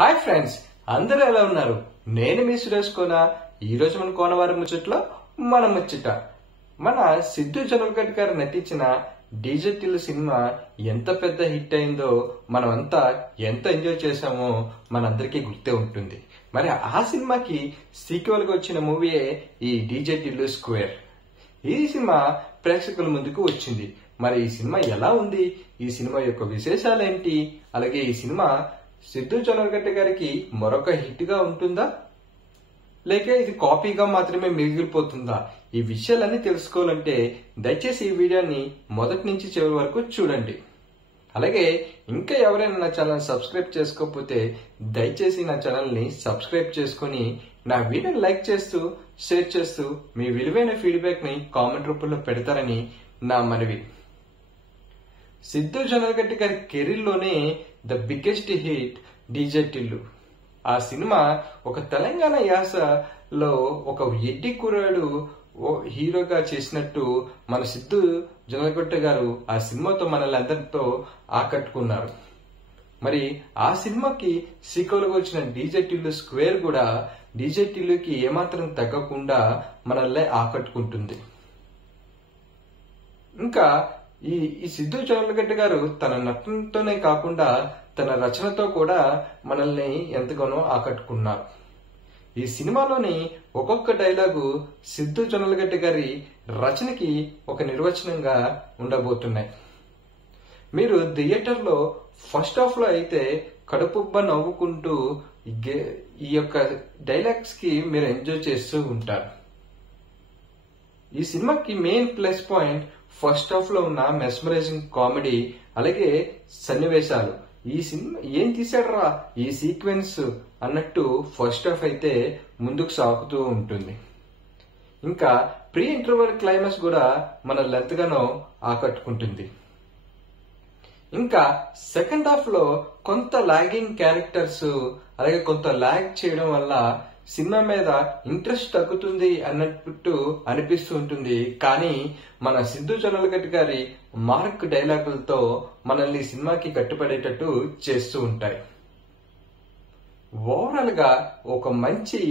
Hi friends, అందరూ ఎలా ఉన్నారు? నేను మీ సురేష్ కోనా. ఈ రోజు మన కోనవారి ముచ్చట్లో మన ముచ్చట మన సిద్ధు జొన్నలగడ్డ గారు నటించిన డీజే టిల్లు సినిమా ఎంత పెద్ద హిట్ అయిందో మనమంతా ఎంత ఎంజాయ్ చేశామో మనందరికీ గుర్తే ఉంటుంది. మరి ఆ సినిమాకి సీక్వెల్ గా వచ్చిన మూవీయే ఈ డీజే టిల్లు స్క్వేర్. ఈ సినిమా ప్రేక్షకుల ముందుకు వచ్చింది. మరి ఈ సినిమా ఎలా ఉంది, ఈ సినిమా యొక్క విశేషాలు ఏంటి, అలాగే ఈ సినిమా సిద్ధు జొన్నలగడ్డ గారికి మరొక హిట్ గా ఉంటుందా లేక ఇది కాపీగా మాత్రమే మిగిలిపోతుందా? ఈ విషయాలన్నీ తెలుసుకోవాలంటే దయచేసి ఈ వీడియోని మొదటి నుంచి చివరి వరకు చూడండి. అలాగే ఇంకా ఎవరైనా నా ఛానల్ సబ్స్క్రైబ్ చేసుకోకపోతే దయచేసి నా ఛానల్ ని సబ్స్క్రైబ్ చేసుకుని నా వీడియోని లైక్ చేస్తూ షేర్ చేస్తూ మీ విలువైన ఫీడ్బ్యాక్ ని కామెంట్ రూపంలో పెడతారని నా మనవి. సిద్ధు జొన్నలగడ్డ గారి కెరీర్ లోనే the biggest hit DJ Tillu. ఆ సినిమా ఒక తెలంగాణ యాసలో ఒక ఎడ్డి కుర్రాడు హీరోగా చేసినట్టు మన సిద్ధు జొన్నలగడ్డ గారు ఆ సినిమాతో మనల్ని అందరితో ఆకట్టుకున్నారు. మరి ఆ సినిమాకి సీక్వెల్గా వచ్చిన డీజే టిల్లు స్క్వేర్ కూడా డీజే టిల్లుకి ఏమాత్రం తగ్గకుండా మనల్ని ఆకట్టుకుంటుంది. ఇంకా ఈ సిద్ధు జొన్నలగడ్డ గారు తన నటనతోనే కాకుండా తన రచనతో కూడా మనల్ని ఎంతగానో ఆకట్టుకున్నారు. ఈ సినిమాలోని ఒక్కొక్క డైలాగు సిద్ధు జొన్నలగడ్డ గారి రచనకి ఒక నిర్వచనంగా ఉండబోతున్నాయి. మీరు థియేటర్లో ఫస్ట్ హాఫ్ లో అయితే కడుపుబ్బ నవ్వుకుంటూ ఈ యొక్క డైలాగ్స్ కి మీరు ఎంజాయ్ చేస్తూ ఉంటారు. ఈ సినిమాకి main plus point first half లో ఉన్న మెస్మరైజింగ్ కామెడీ, అలాగే సన్నివేశాలు. ఈ సినిమా ఏం తీసాడరా ఈ సీక్వెన్స్ అన్నట్టు ఫస్ట్ హాఫ్ అయితే ముందుకు సాగుతూ ఉంటుంది. ఇంకా ప్రీ ఇంటర్వల్ క్లైమాక్స్ కూడా మనల్ని ఎంతగానో ఆకట్టుకుంటుంది. ఇంకా సెకండ్ హాఫ్ లో కొంత లాగింగ్ క్యారెక్టర్స్, అలాగే కొంత లాగ్ చేయడం వల్ల సినిమా మీద ఇంట్రెస్ట్ తగ్గుతుంది అన్నట్టు అనిపిస్తూ ఉంటుంది. కానీ మన సిద్ధు జొన్నలగడ్డ గారి మార్క్ డైలాగులతో మనల్ని సినిమాకి కట్టుబడేటట్టు చేస్తూ ఉంటాయి. ఓవరాల్ గా ఒక మంచి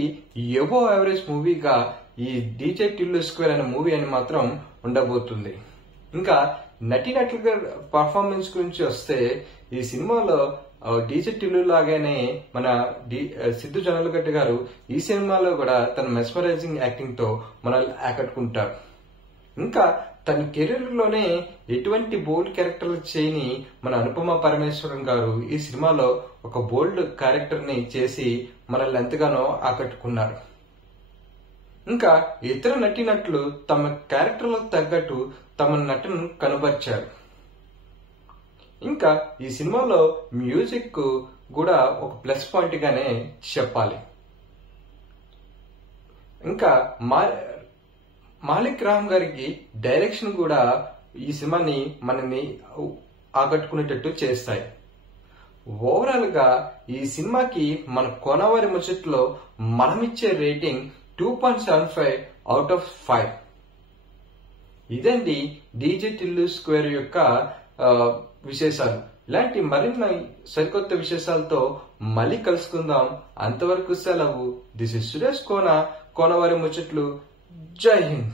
ఎబో యావరేజ్ మూవీగా ఈ డీజే టిల్లు స్క్వేర్ అనే మూవీ అని మాత్రం ఉండబోతుంది. ఇంకా నటీనటులుగా పర్ఫార్మెన్స్ గురించి వస్తే ఈ సినిమాలో డీజే టిల్లు లాగానే మన సిద్ధు జొన్నలగడ్డ గారు ఈ సినిమాలో కూడా తన మెస్మరైజింగ్ యాక్టింగ్ తో మనల్ని ఆకట్టుకుంటారు. ఇంకా తన కెరీర్ లోనే ఎటువంటి బోల్డ్ క్యారెక్టర్లు చేయని మన అనుపమ పరమేశ్వరన్ గారు ఈ సినిమాలో ఒక బోల్డ్ క్యారెక్టర్ ని చేసి మనల్ని ఎంతగానో ఆకట్టుకున్నారు. ఇంకా ఇతర నటీనటులు తమ క్యారెక్టర్లకు తగ్గట్టు తమ నటనను కనబర్చారు. ఇంకా ఈ సినిమాలో మ్యూజిక్ కూడా ఒక ప్లస్ పాయింట్ గానే చెప్పాలి. ఇంకా మాలిక్ రామ్ గారికి డైరెక్షన్ కూడా ఈ సినిమాని మనని ఆకట్టుకునేటట్టు చేస్తాయి. ఓవరాల్ గా ఈ సినిమాకి మన కోనవారి ముచ్చట్లో మనమిచ్చే రేటింగ్ 2.75 అవుట్ ఆఫ్ 5. ఇదండి డీజే టిల్లు స్క్వేర్ యొక్క విశేషాలు. ఇలాంటి మరిన్ని సరికొత్త విశేషాలతో మళ్ళీ కలుసుకుందాం. అంతవరకు సెలవు. దిస్ ఇస్ సురేష్ కోనా, కోనవారి ముచ్చట్లు. జై హింద్.